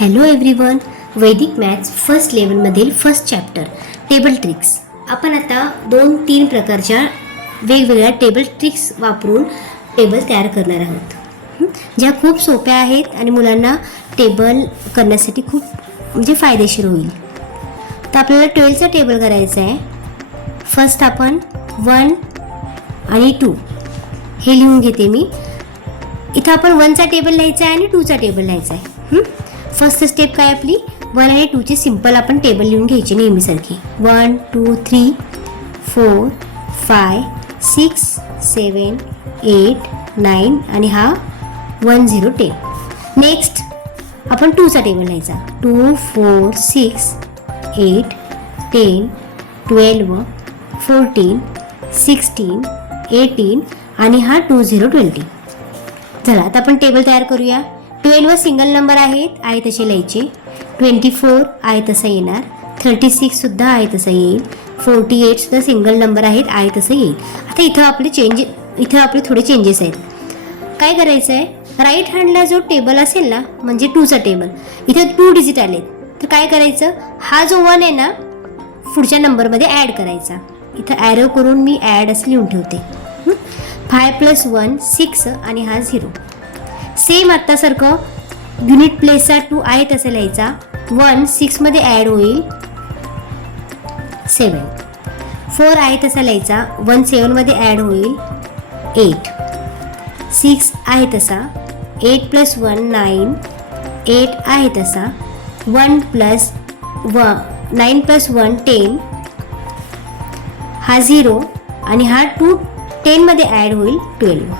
Hello everyone, वैदिक maths first लेवलमधील first chapter table tricks. आपण आता 2-3 प्रकारच्या वेगवेगळ्या टेबल ट्रिक्स वापरून टेबल तयार करणार आहोत, ज्या खूप सोप्या आहेत आणि मुलांना टेबल करण्यासाठी खूप फायदेशीर होईल. तर आपल्याला 12चा टेबल करायचा आहे. फर्स्ट आपण 1 आणि 2 हे लिहून घेते मी. इथं आपण 1चा टेबल लिहायचा आहे आणि 2चा टेबल लिहायचा आहे. फर्स्ट स्टेप काय आपली 1 आणि 2चे सिंपल आपण टेबल लिहून घ्यायचे नेहमीसारखी. 1 2 3 4 5 6 7 8 9 आणि हा 1 0 10. नेक्स्ट आपण 2चा टेबल लिहायचा. 2 4 6 8 10 12 14 16 18 आणि हा 2 0 20. चला आता आपण टेबल तयार करूया. 12 सिंगल नंबर आहे तसे लिहायचे. 24 आहे तसा येणार. 36 सुद्धा आहे तसा येईल. 48 सुद्धा सिंगल नंबर आहे तसं येईल. आता इथं आपले थोडे चेंजेस आहेत. काय करायचं आहे, राईट हँडला जो टेबल असेल ना, म्हणजे 2चा टेबल, इथं 2 डिजिट आलेत, तर काय करायचं, हा जो 1 आहे ना पुढच्या नंबरमध्ये ॲड करायचा. इथं ॲरो करून मी ॲड असं लिहून ठेवते. 5 + 1 6 आणि हा 0. सेम आत्तासारखं युनिट प्लेसचा 2 आहे तसं लिहायचा. 1 6 मध्ये ॲड होईल 7. 4 आहे तसा लिहायचा. 1 7 मध्ये ॲड होईल 8. 6 आहे तसा. 8 + 1 9. 8 आहे तसा. 9 + 1 10. हा 0 आणि हा 2 10 मध्ये ॲड होईल 12.